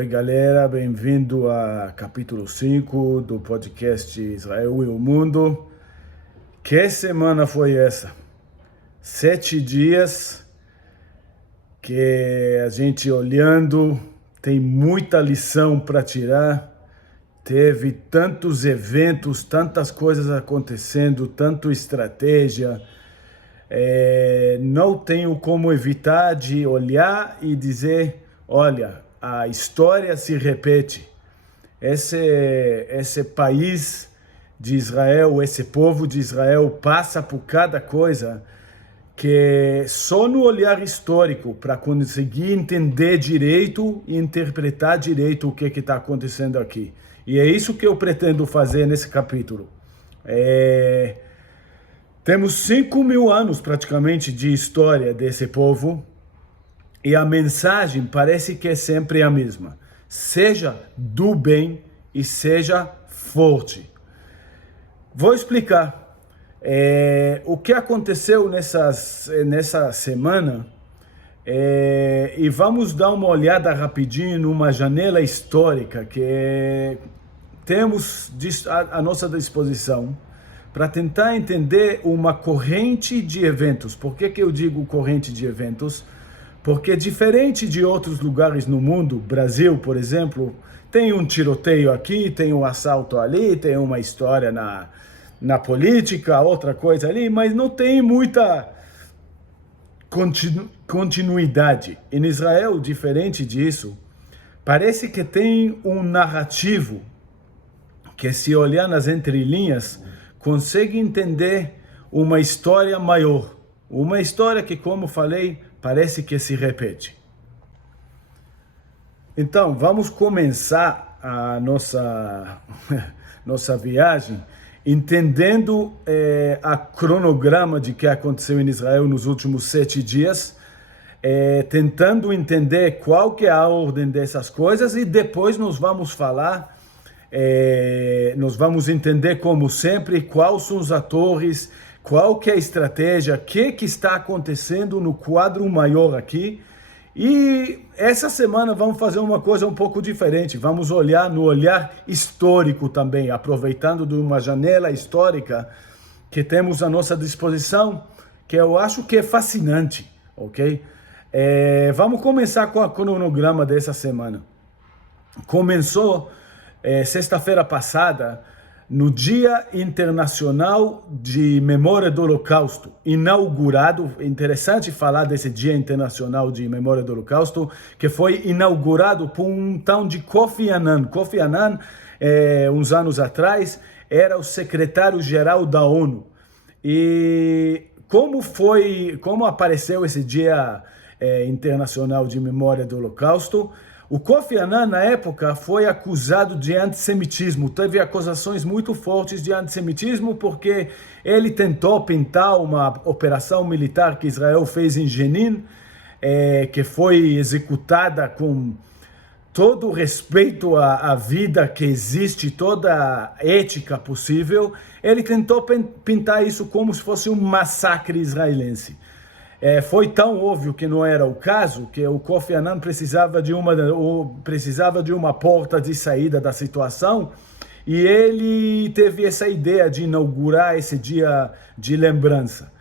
Oi galera, bem-vindo a capítulo 5 do podcast Israel e o Mundo. Que semana foi essa? 7 dias que a gente olhando, tem muita lição para tirar. Teve tantos eventos, tantas coisas acontecendo, tanto estratégia. Não tenho como evitar de olhar e dizer, olha, a história se repete. Esse país de Israel, esse povo de Israel passa por cada coisa que só no olhar histórico, para conseguir entender direito e interpretar direito o que está acontecendo aqui. E é isso que eu pretendo fazer nesse capítulo. Temos 5.000 anos praticamente de história desse povo e a mensagem parece que é sempre a mesma. Seja do bem e seja forte. Vou explicar. O que aconteceu nessa semana e vamos dar uma olhada rapidinho numa janela histórica que temos à nossa disposição para tentar entender uma corrente de eventos. Por que eu digo corrente de eventos? Porque diferente de outros lugares no mundo, Brasil, por exemplo, tem um tiroteio aqui, tem um assalto ali, tem uma história na política, outra coisa ali, mas não tem muita continuidade. Em Israel, diferente disso, parece que tem um narrativo que, se olhar nas entrelinhas, consegue entender uma história maior. Uma história que, como falei, parece que se repete. Então, vamos começar a nossa viagem entendendo a cronograma de que aconteceu em Israel nos últimos 7 dias, tentando entender qual que é a ordem dessas coisas e depois nós vamos falar, nós vamos entender como sempre quais são os atores, qual que é a estratégia, o que está acontecendo no quadro maior aqui. E essa semana vamos fazer uma coisa um pouco diferente. Vamos olhar no olhar histórico também, aproveitando de uma janela histórica que temos à nossa disposição, que eu acho que é fascinante, ok? Vamos começar com a cronograma dessa semana. Começou sexta-feira passada, no Dia Internacional de Memória do Holocausto, inaugurado. É interessante falar desse Dia Internacional de Memória do Holocausto, que foi inaugurado por um tal de Kofi Annan. Kofi Annan, uns anos atrás, era o secretário-geral da ONU. E como apareceu esse Dia Internacional de Memória do Holocausto? O Kofi Annan, na época, foi acusado de antissemitismo. Teve acusações muito fortes de antissemitismo porque ele tentou pintar uma operação militar que Israel fez em Jenin, que foi executada com todo o respeito à vida que existe, toda a ética possível. Ele tentou pintar isso como se fosse um massacre israelense. Foi tão óbvio que não era o caso, que o Kofi Annan precisava de uma porta de saída da situação, e ele teve essa ideia de inaugurar esse dia de lembrança,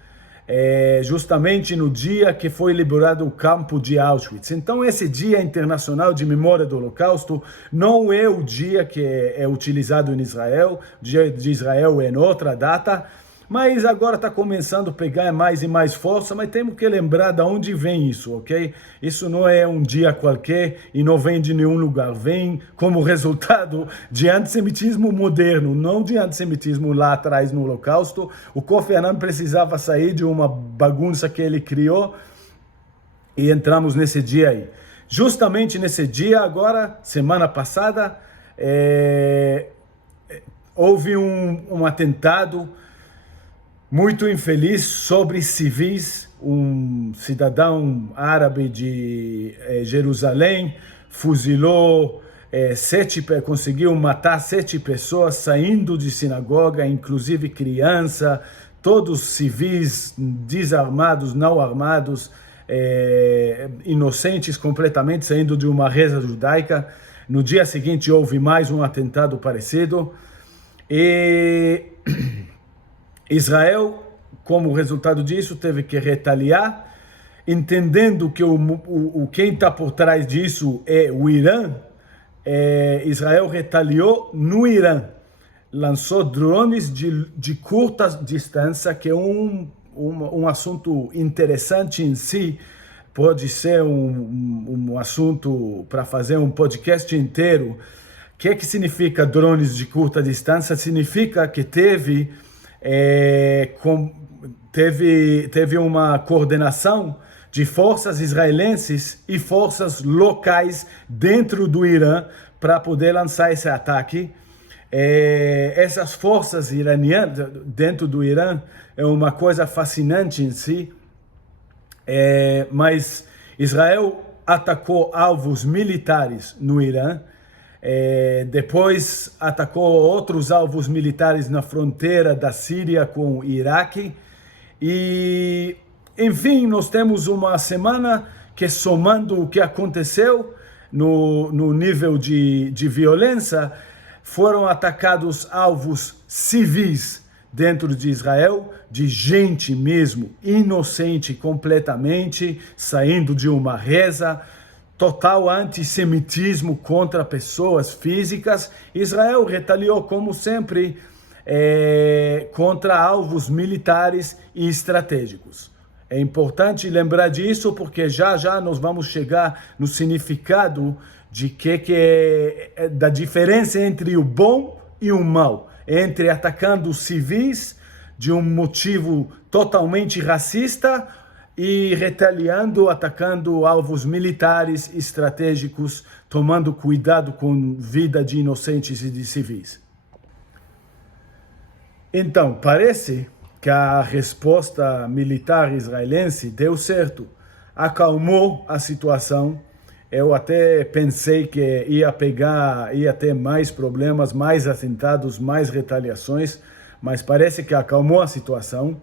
justamente no dia que foi liberado o campo de Auschwitz. Então, esse Dia Internacional de Memória do Holocausto não é o dia que é utilizado em Israel. O Dia de Israel é em outra data, mas agora está começando a pegar mais e mais força, mas temos que lembrar de onde vem isso, ok? Isso não é um dia qualquer e não vem de nenhum lugar. Vem como resultado de antissemitismo moderno, não de antissemitismo lá atrás no Holocausto. O Kofi Annan precisava sair de uma bagunça que ele criou e entramos nesse dia aí. Justamente nesse dia, agora, semana passada, houve um atentado muito infeliz sobre civis. Um cidadão árabe de Jerusalém fuzilou conseguiu matar 7 pessoas saindo de sinagoga, inclusive criança, todos civis, desarmados, não armados, inocentes completamente, saindo de uma reza judaica. No dia seguinte houve mais um atentado parecido. E Israel, como resultado disso, teve que retaliar, entendendo que quem está por trás disso é o Irã. Israel retaliou no Irã, lançou drones de curta distância, que é um assunto interessante em si, pode ser um assunto para fazer um podcast inteiro. O que significa drones de curta distância? Significa que teve uma coordenação de forças israelenses e forças locais dentro do Irã para poder lançar esse ataque. Essas forças iranianas dentro do Irã é uma coisa fascinante em si, mas Israel atacou alvos militares no Irã, depois atacou outros alvos militares na fronteira da Síria com o Iraque e, enfim, nós temos uma semana que, somando o que aconteceu no nível de violência, foram atacados alvos civis dentro de Israel, de gente mesmo, inocente completamente, saindo de uma reza, total antissemitismo contra pessoas físicas. Israel retaliou, como sempre, contra alvos militares e estratégicos. É importante lembrar disso, porque já nós vamos chegar no significado de da diferença entre o bom e o mal, entre atacando civis de um motivo totalmente racista e retaliando, atacando alvos militares estratégicos, tomando cuidado com vida de inocentes e de civis. Então, parece que a resposta militar israelense deu certo, acalmou a situação. Eu até pensei que ia ter mais problemas, mais atentados, mais retaliações, mas parece que acalmou a situação.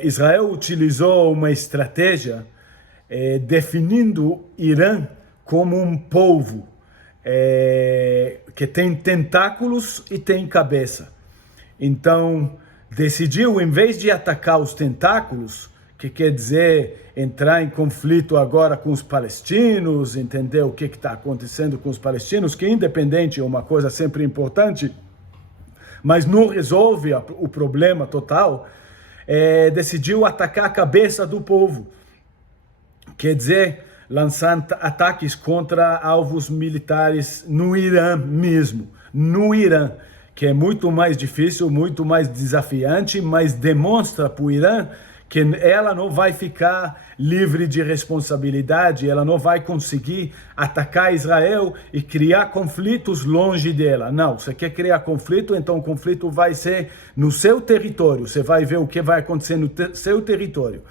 Israel utilizou uma estratégia definindo Irã como um polvo que tem tentáculos e tem cabeça. Então, decidiu, em vez de atacar os tentáculos, que quer dizer entrar em conflito agora com os palestinos, entender o que está acontecendo com os palestinos, que independente é uma coisa sempre importante, mas não resolve o problema total, decidiu atacar a cabeça do povo. Quer dizer, lançar ataques contra alvos militares no Irã mesmo, no Irã, que é muito mais difícil, muito mais desafiante, mas demonstra para o Irã que ela não vai ficar livre de responsabilidade, ela não vai conseguir atacar Israel e criar conflitos longe dela. Não, você quer criar conflito, então o conflito vai ser no seu território, você vai ver o que vai acontecer no seu território.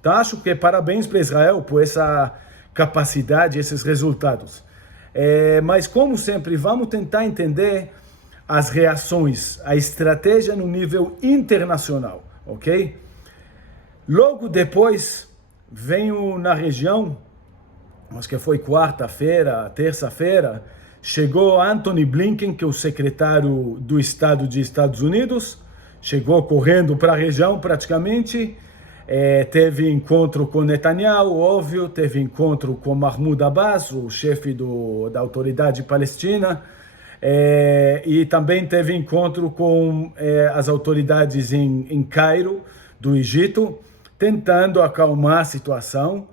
Então acho que parabéns para Israel por essa capacidade, esses resultados. Mas como sempre, vamos tentar entender as reações, a estratégia no nível internacional, ok? Logo depois, venho na região, acho que foi quarta-feira, terça-feira, chegou Antony Blinken, que é o secretário do Estado dos Estados Unidos, chegou correndo para a região praticamente, teve encontro com Netanyahu, óbvio, teve encontro com Mahmoud Abbas, o chefe da autoridade palestina, e também teve encontro com as autoridades em Cairo, do Egito, tentando acalmar a situação.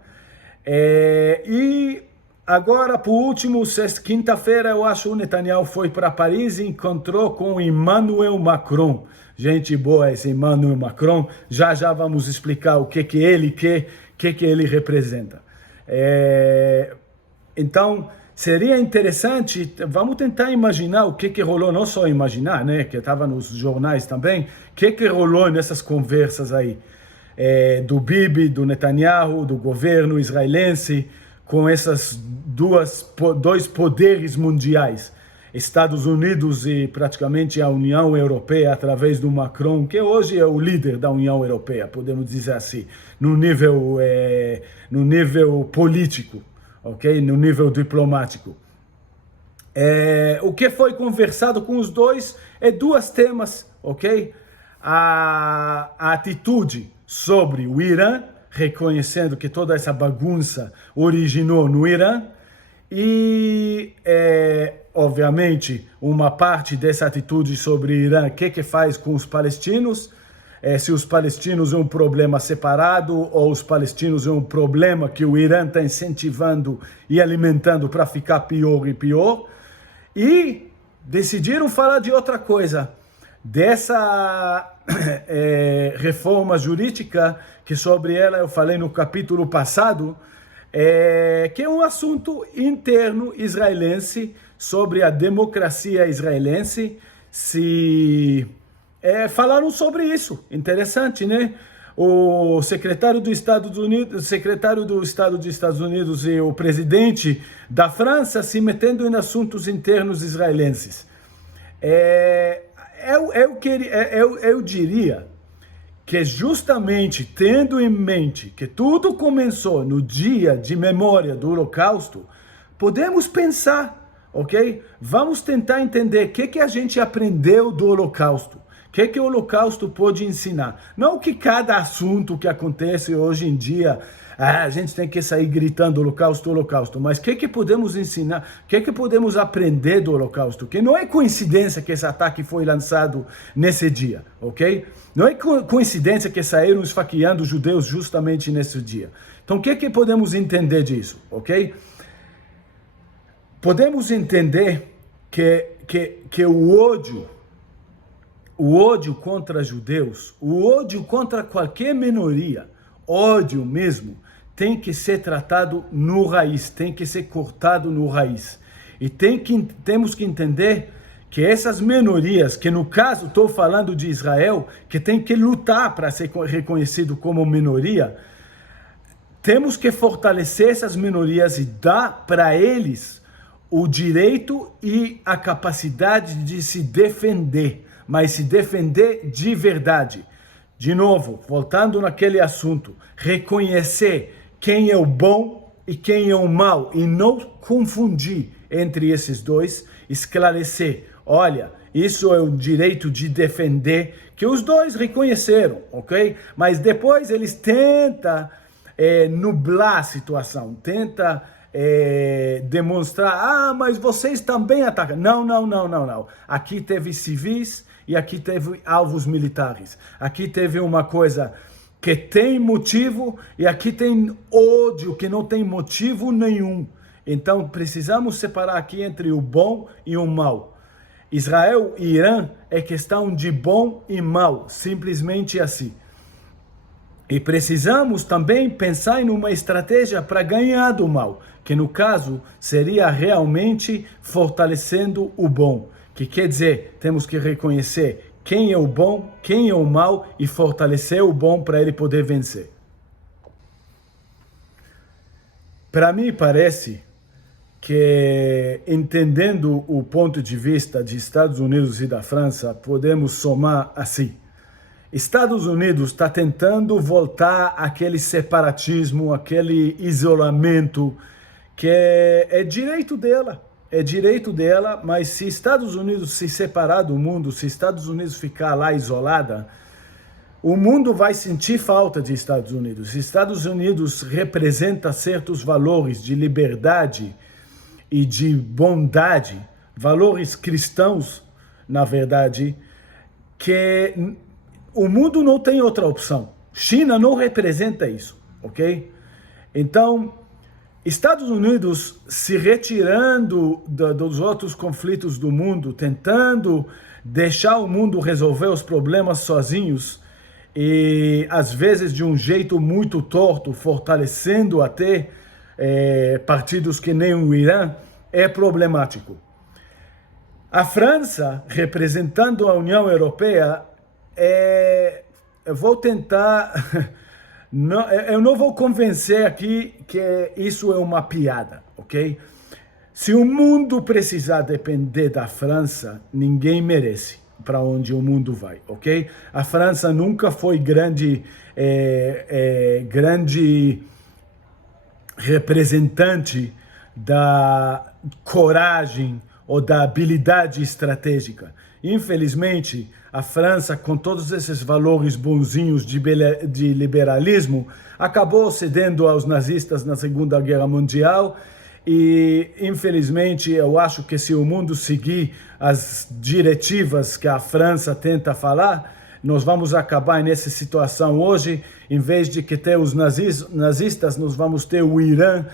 E agora, por último, quinta-feira, eu acho, o Netanyahu foi para Paris e encontrou com Emmanuel Macron. Gente boa esse Emmanuel Macron. Já vamos explicar o que ele quer, o que ele representa. Então, seria interessante, vamos tentar imaginar o que rolou, não só imaginar, né, que estava nos jornais também, o que rolou nessas conversas aí, do Bibi, do Netanyahu, do governo israelense, com essas dois poderes mundiais, Estados Unidos e praticamente a União Europeia, através do Macron, que hoje é o líder da União Europeia, podemos dizer assim, no nível político, ok? No nível diplomático. O que foi conversado com os dois é dois temas, ok? A atitude sobre o Irã, reconhecendo que toda essa bagunça originou no Irã, e, obviamente, uma parte dessa atitude sobre o Irã, o que faz com os palestinos, se os palestinos é um problema separado ou os palestinos é um problema que o Irã está incentivando e alimentando para ficar pior e pior. E decidiram falar de outra coisa, dessa reforma jurídica, que sobre ela eu falei no capítulo passado, que é um assunto interno israelense, sobre a democracia israelense. Falaram sobre isso, interessante, né? O secretário do Estado dos Estados Unidos e o presidente da França se metendo em assuntos internos israelenses. Eu diria que justamente tendo em mente que tudo começou no dia de memória do Holocausto, podemos pensar, ok? Vamos tentar entender o que a gente aprendeu do Holocausto. O que o Holocausto pode ensinar? Não que cada assunto que acontece hoje em dia, a gente tem que sair gritando Holocausto, Holocausto, mas o que podemos ensinar? O que podemos aprender do Holocausto? Que não é coincidência que esse ataque foi lançado nesse dia, ok? Não é coincidência que saíram esfaqueando judeus justamente nesse dia. Então, o que podemos entender disso, ok? Podemos entender que o ódio contra judeus, o ódio contra qualquer minoria, ódio mesmo, tem que ser tratado no raiz, tem que ser cortado no raiz. E temos que entender que essas minorias, que no caso estou falando de Israel, que tem que lutar para ser reconhecido como minoria, temos que fortalecer essas minorias e dar para eles o direito e a capacidade de se defender, mas se defender de verdade. De novo, voltando naquele assunto, reconhecer quem é o bom e quem é o mal, e não confundir entre esses dois, esclarecer, olha, isso é o direito de defender, que os dois reconheceram, ok? Mas depois eles tentam nublar a situação, tentam demonstrar, mas vocês também atacam. Não. Aqui teve civis e aqui teve alvos militares. Aqui teve uma coisa que tem motivo e aqui tem ódio que não tem motivo nenhum. Então precisamos separar aqui entre o bom e o mal. Israel e Irã é questão de bom e mal, simplesmente assim. E precisamos também pensar em uma estratégia para ganhar do mal, que no caso seria realmente fortalecendo o bom. Que quer dizer, temos que reconhecer quem é o bom, quem é o mal e fortalecer o bom para ele poder vencer. Para mim parece que, entendendo o ponto de vista de Estados Unidos e da França, podemos somar assim. Estados Unidos está tentando voltar àquele separatismo, aquele isolamento, que é direito dela. É direito dela, mas se Estados Unidos se separar do mundo, se Estados Unidos ficar lá isolada, o mundo vai sentir falta de Estados Unidos. Estados Unidos representa certos valores de liberdade e de bondade, valores cristãos, na verdade, que o mundo não tem outra opção. China não representa isso, ok? Então, Estados Unidos se retirando dos outros conflitos do mundo, tentando deixar o mundo resolver os problemas sozinhos e, às vezes, de um jeito muito torto, fortalecendo até partidos que nem o Irã, é problemático. A França, representando a União Europeia, eu vou tentar... eu não vou convencer aqui que isso é uma piada, ok? Se o mundo precisar depender da França, ninguém merece para onde o mundo vai, ok? A França nunca foi grande representante da coragem ou da habilidade estratégica. Infelizmente, a França, com todos esses valores bonzinhos de liberalismo, acabou cedendo aos nazistas na Segunda Guerra Mundial e, infelizmente, eu acho que se o mundo seguir as diretivas que a França tenta falar, nós vamos acabar nessa situação hoje. Em vez de que ter os nazistas, nós vamos ter o Irã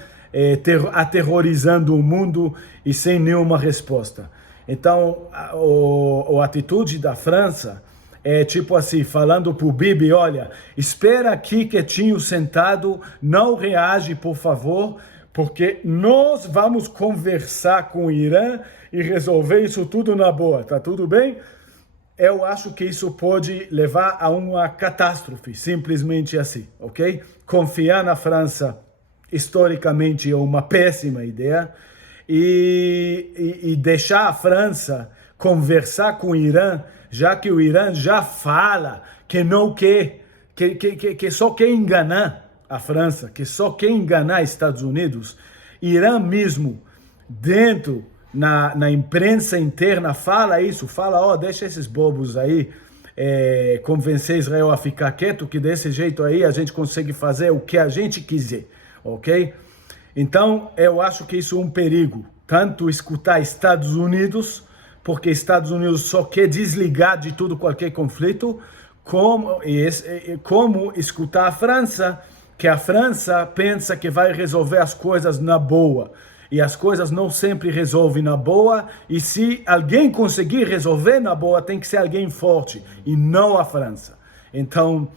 aterrorizando o mundo e sem nenhuma resposta. Então, a atitude da França é tipo assim, falando para o Bibi, olha, espera aqui quietinho, sentado, não reage, por favor, porque nós vamos conversar com o Irã e resolver isso tudo na boa, tá tudo bem? Eu acho que isso pode levar a uma catástrofe, simplesmente assim, ok? Confiar na França, historicamente, é uma péssima ideia. E deixar a França conversar com o Irã, já que o Irã já fala que não quer, que só quer enganar a França, que só quer enganar os Estados Unidos. Irã mesmo, dentro, na imprensa interna, fala isso, fala, deixa esses bobos aí, convencer Israel a ficar quieto, que desse jeito aí a gente consegue fazer o que a gente quiser, ok? Então, eu acho que isso é um perigo, tanto escutar Estados Unidos, porque Estados Unidos só quer desligar de tudo, qualquer conflito, como escutar a França, que a França pensa que vai resolver as coisas na boa. E as coisas não sempre resolvem na boa, e se alguém conseguir resolver na boa, tem que ser alguém forte, e não a França. Então,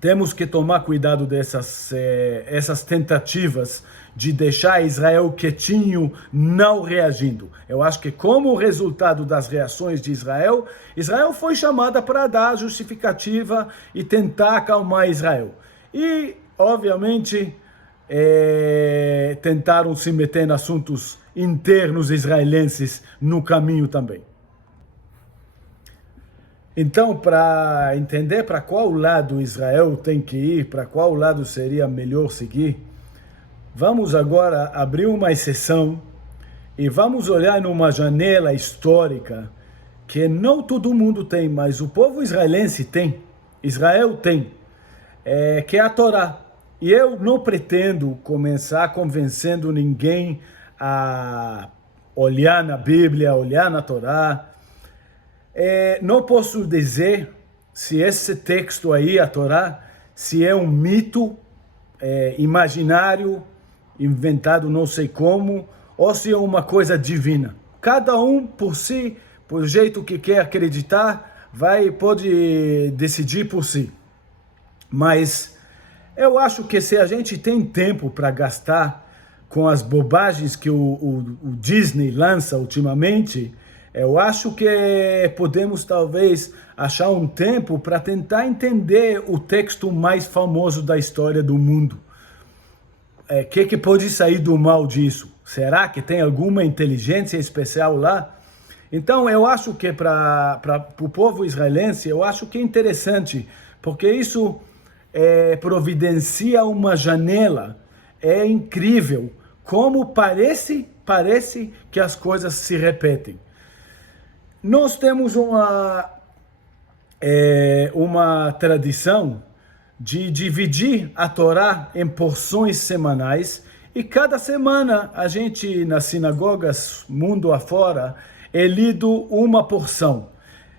temos que tomar cuidado essas tentativas de deixar Israel quietinho, não reagindo. Eu acho que como resultado das reações de Israel, Israel foi chamada para dar justificativa e tentar acalmar Israel. E, obviamente, tentaram se meter em assuntos internos israelenses no caminho também. Então, para entender para qual lado Israel tem que ir, para qual lado seria melhor seguir, vamos agora abrir uma exceção e vamos olhar numa janela histórica que não todo mundo tem, mas o povo israelense tem, Israel tem, que é a Torá. E eu não pretendo começar convencendo ninguém a olhar na Bíblia, olhar na Torá. Não posso dizer se esse texto aí, a Torá, se é um mito imaginário, inventado não sei como, ou se é uma coisa divina. Cada um por si, por jeito que quer acreditar, pode decidir por si. Mas eu acho que se a gente tem tempo para gastar com as bobagens que o Disney lança ultimamente, eu acho que podemos talvez achar um tempo para tentar entender o texto mais famoso da história do mundo. O que pode sair do mal disso? Será que tem alguma inteligência especial lá? Então eu acho que para o povo israelense, eu acho que é interessante, porque isso providencia uma janela. É incrível como parece que as coisas se repetem. Nós temos uma tradição de dividir a Torá em porções semanais, e cada semana a gente, nas sinagogas mundo afora, é lido uma porção.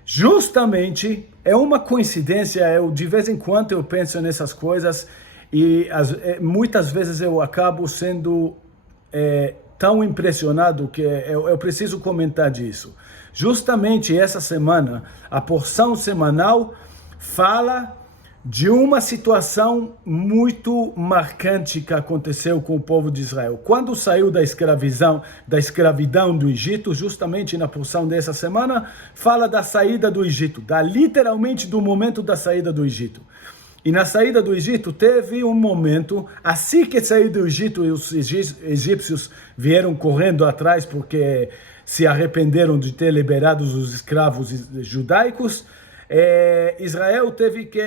Justamente, é uma coincidência, de vez em quando eu penso nessas coisas, e muitas vezes eu acabo sendo tão impressionado que eu preciso comentar disso. Justamente essa semana, a porção semanal fala de uma situação muito marcante que aconteceu com o povo de Israel. Quando saiu da escravidão do Egito, justamente na porção dessa semana, fala da saída do Egito, literalmente do momento da saída do Egito. E na saída do Egito teve um momento, assim que saiu do Egito, e os egípcios vieram correndo atrás porque se arrependeram de ter liberado os escravos judaicos, Israel teve que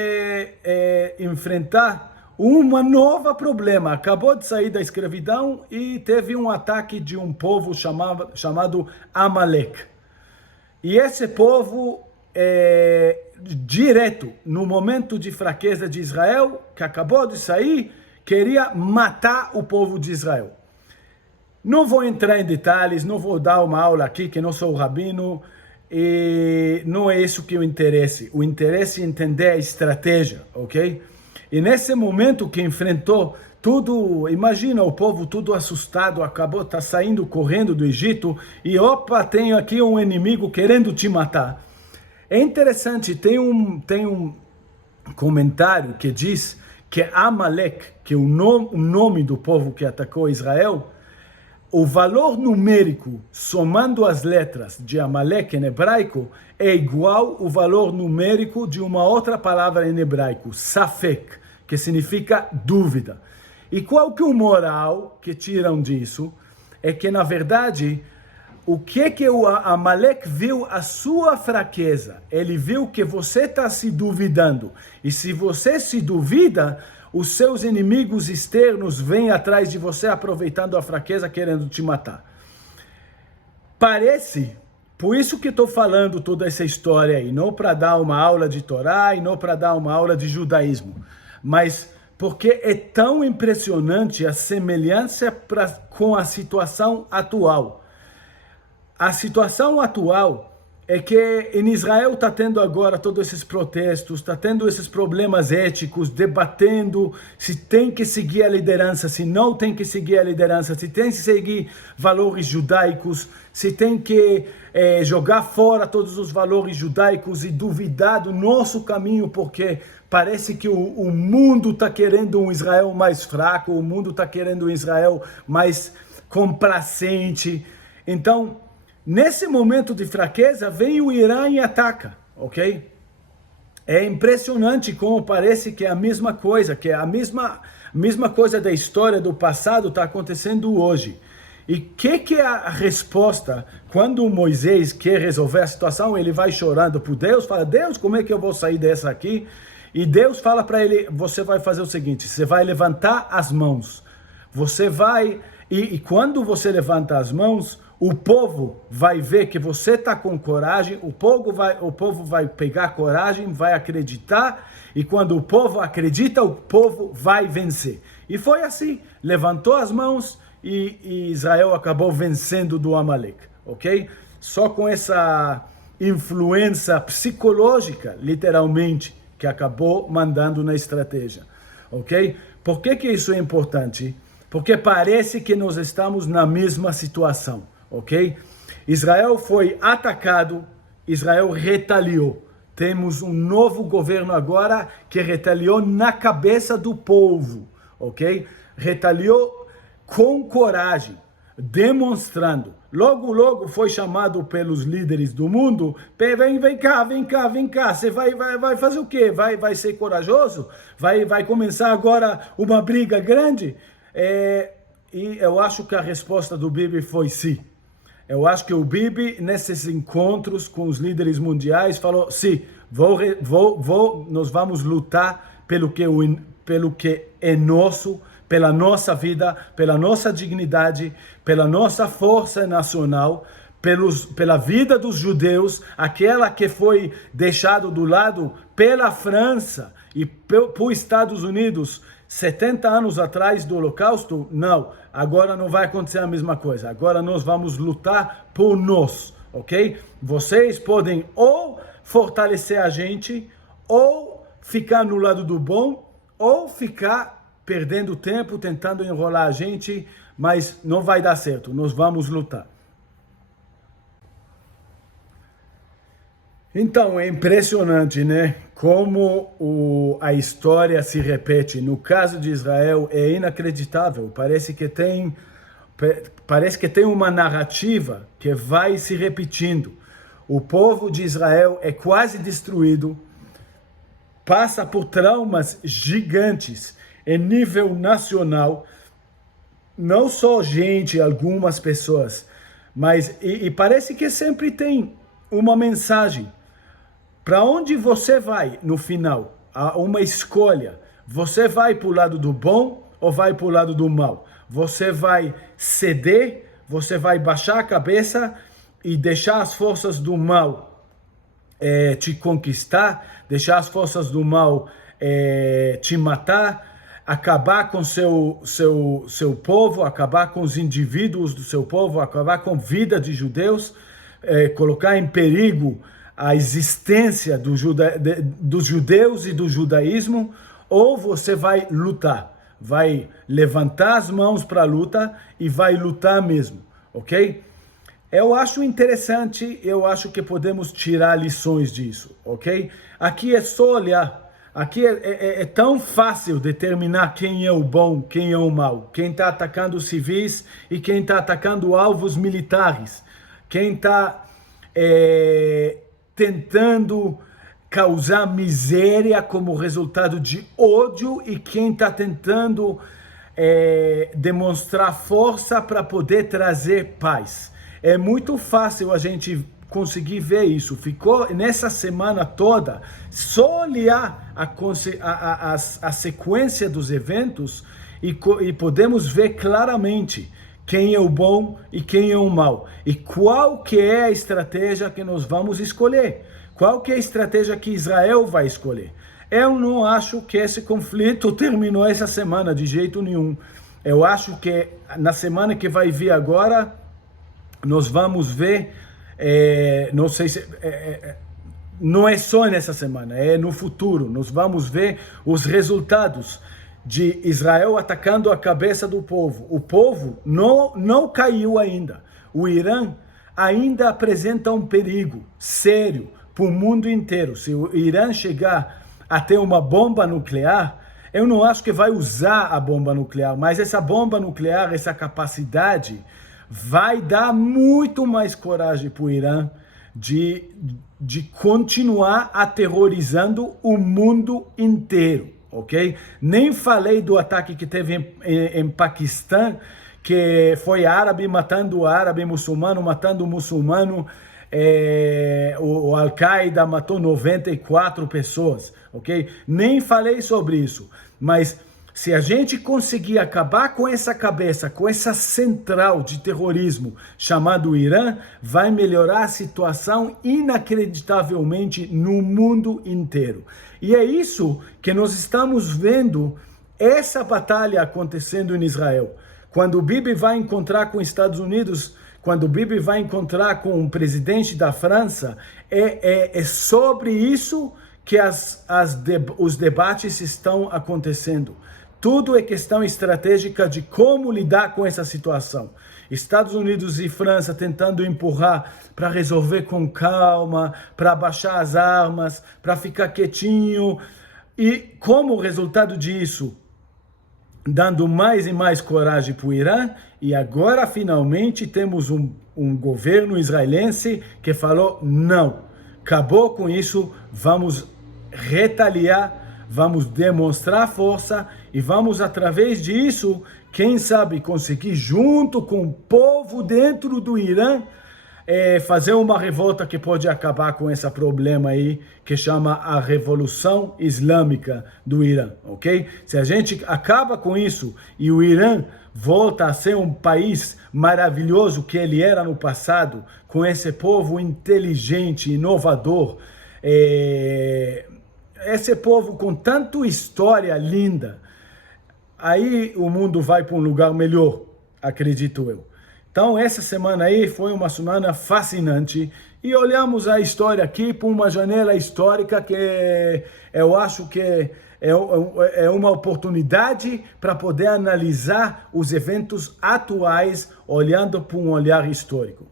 enfrentar um novo problema. Acabou de sair da escravidão e teve um ataque de um povo chamado Amalek. E esse povo, direto, no momento de fraqueza de Israel, que acabou de sair, queria matar o povo de Israel. Não vou entrar em detalhes, não vou dar uma aula aqui, que não sou rabino, e não é isso que o interesse. O interesse é entender a estratégia, ok? E nesse momento que enfrentou tudo, imagina o povo tudo assustado, tá saindo correndo do Egito, e opa, tem aqui um inimigo querendo te matar. É interessante, tem um comentário que diz que Amalek, que é o nome do povo que atacou Israel, o valor numérico, somando as letras de Amalek em hebraico, é igual ao valor numérico de uma outra palavra em hebraico, Safek, que significa dúvida. E qual que é o moral que tiram disso? É que, na verdade, o que o Amalek viu a sua fraqueza? Ele viu que você está se duvidando. E se você se duvida, os seus inimigos externos vêm atrás de você, aproveitando a fraqueza, querendo te matar. Parece, por isso que estou falando toda essa história aí, não para dar uma aula de Torá e não para dar uma aula de judaísmo, mas porque é tão impressionante a semelhança com a situação atual. A situação atual é que em Israel está tendo agora todos esses protestos, está tendo esses problemas éticos, debatendo se tem que seguir a liderança, se não tem que seguir a liderança, se tem que seguir valores judaicos, se tem que jogar fora todos os valores judaicos e duvidar do nosso caminho, porque parece que o mundo está querendo um Israel mais fraco, o mundo está querendo um Israel mais complacente. Então, nesse momento de fraqueza, vem o Irã e ataca, ok? É impressionante como parece que é a mesma coisa, que é a mesma coisa da história do passado está acontecendo hoje. E que é a resposta? Quando Moisés quer resolver a situação, ele vai chorando para Deus, fala, Deus, como é que eu vou sair dessa aqui? E Deus fala para ele, você vai fazer o seguinte, você vai levantar as mãos. Você vai, e quando você levanta as mãos, o povo vai ver que você está com coragem, o povo vai pegar coragem, vai acreditar, e quando o povo acredita, o povo vai vencer. E foi assim, levantou as mãos e Israel acabou vencendo do Amalek, ok? Só com essa influência psicológica, literalmente, que acabou mandando na estratégia, ok? Por que isso é importante? Porque parece que nós estamos na mesma situação. Ok? Israel foi atacado, Israel retaliou. Temos um novo governo agora que retaliou na cabeça do povo, ok? Retaliou com coragem, demonstrando. Logo foi chamado pelos líderes do mundo, vem cá, você vai fazer o quê? Vai ser corajoso? Vai começar agora uma briga grande? E eu acho que a resposta do Bibi foi sim. Eu acho que o Bibi, nesses encontros com os líderes mundiais, falou, sim, nós vamos lutar pelo que é nosso, pela nossa vida, pela nossa dignidade, pela nossa força nacional, pela vida dos judeus, aquela que foi deixada do lado pela França e por Estados Unidos 70 anos atrás do Holocausto. Não, agora não vai acontecer a mesma coisa. Agora nós vamos lutar por nós, ok? Vocês podem ou fortalecer a gente, ou ficar no lado do bom, ou ficar perdendo tempo, tentando enrolar a gente, mas não vai dar certo, nós vamos lutar. Então, é impressionante, né? Como a história se repete. No caso de Israel, é inacreditável. Parece que tem uma narrativa que vai se repetindo. O povo de Israel é quase destruído, passa por traumas gigantes em nível nacional. Não só gente, algumas pessoas, mas e parece que sempre tem uma mensagem. Para onde você vai no final? Há uma escolha. Você vai para o lado do bom ou vai para o lado do mal? Você vai ceder, você vai baixar a cabeça e deixar as forças do mal te conquistar, deixar as forças do mal te matar, acabar com seu povo, acabar com os indivíduos do seu povo, acabar com a vida de judeus, colocar em perigo a existência dos judeus e do judaísmo, ou você vai lutar, vai levantar as mãos para a luta e vai lutar mesmo, ok? Eu acho interessante, eu acho que podemos tirar lições disso, ok? Aqui é só olhar. Aqui é tão fácil determinar quem é o bom, quem é o mal, quem está atacando os civis e quem está atacando alvos militares, quem está tentando causar miséria como resultado de ódio e quem está tentando demonstrar força para poder trazer paz. É muito fácil a gente conseguir ver isso. Ficou nessa semana toda, só olhar a sequência dos eventos e podemos ver claramente quem é o bom e quem é o mal. E qual que é a estratégia que nós vamos escolher. Qual que é a estratégia que Israel vai escolher. Eu não acho que esse conflito terminou essa semana, de jeito nenhum. Eu acho que na semana que vai vir agora, nós vamos ver, não sei se... não é só nessa semana, é no futuro. Nós vamos ver os resultados de Israel atacando a cabeça do povo. O povo não caiu ainda. O Irã ainda apresenta um perigo sério para o mundo inteiro. Se o Irã chegar a ter uma bomba nuclear, eu não acho que vai usar a bomba nuclear, mas essa bomba nuclear, essa capacidade, vai dar muito mais coragem para o Irã de continuar aterrorizando o mundo inteiro, ok? Nem falei do ataque que teve em Paquistão, que foi árabe matando árabe, muçulmano matando muçulmano, o Al-Qaeda matou 94 pessoas, ok? Nem falei sobre isso, mas se a gente conseguir acabar com essa cabeça, com essa central de terrorismo chamado Irã, vai melhorar a situação inacreditavelmente no mundo inteiro. E é isso que nós estamos vendo, essa batalha acontecendo em Israel. Quando o Bibi vai encontrar com os Estados Unidos, quando o Bibi vai encontrar com o presidente da França, é sobre isso que os debates estão acontecendo. Tudo é questão estratégica de como lidar com essa situação. Estados Unidos e França tentando empurrar para resolver com calma, para baixar as armas, para ficar quietinho. E como resultado disso, dando mais e mais coragem para o Irã. E agora, finalmente, temos um governo israelense que falou, não, acabou com isso, vamos retaliar, vamos demonstrar força e vamos, através disso, quem sabe, conseguir, junto com o povo dentro do Irã, fazer uma revolta que pode acabar com esse problema aí, que chama a Revolução Islâmica do Irã, ok? Se a gente acaba com isso e o Irã volta a ser um país maravilhoso que ele era no passado, com esse povo inteligente, inovador, esse povo com tanta história linda, aí o mundo vai para um lugar melhor, acredito eu. Então, essa semana aí foi uma semana fascinante e olhamos a história aqui por uma janela histórica que eu acho que é uma oportunidade para poder analisar os eventos atuais olhando por um olhar histórico.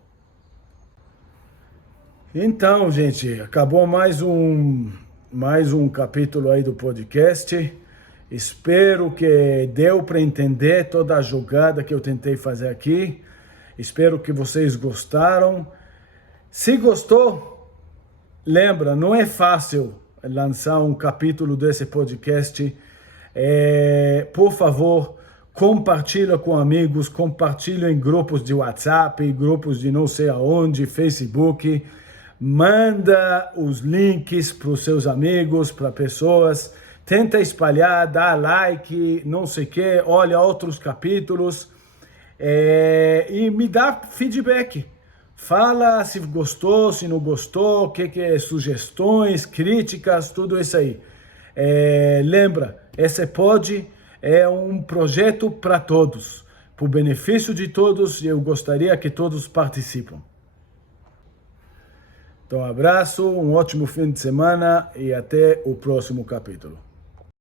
Então, gente, acabou mais um capítulo aí do podcast. Espero que deu para entender toda a jogada que eu tentei fazer aqui. Espero que vocês gostaram. Se gostou, lembra, não é fácil lançar um capítulo desse podcast. Por favor, compartilha com amigos, compartilha em grupos de WhatsApp, grupos de não sei aonde, Facebook. Manda os links para os seus amigos, para pessoas. tenta espalhar, dá like, não sei o que, olha outros capítulos e me dá feedback. Fala se gostou, se não gostou, o que é sugestões, críticas, tudo isso aí. Lembra, esse pod é um projeto para todos, para o benefício de todos, e eu gostaria que todos participem. Então, abraço, um ótimo fim de semana e até o próximo capítulo.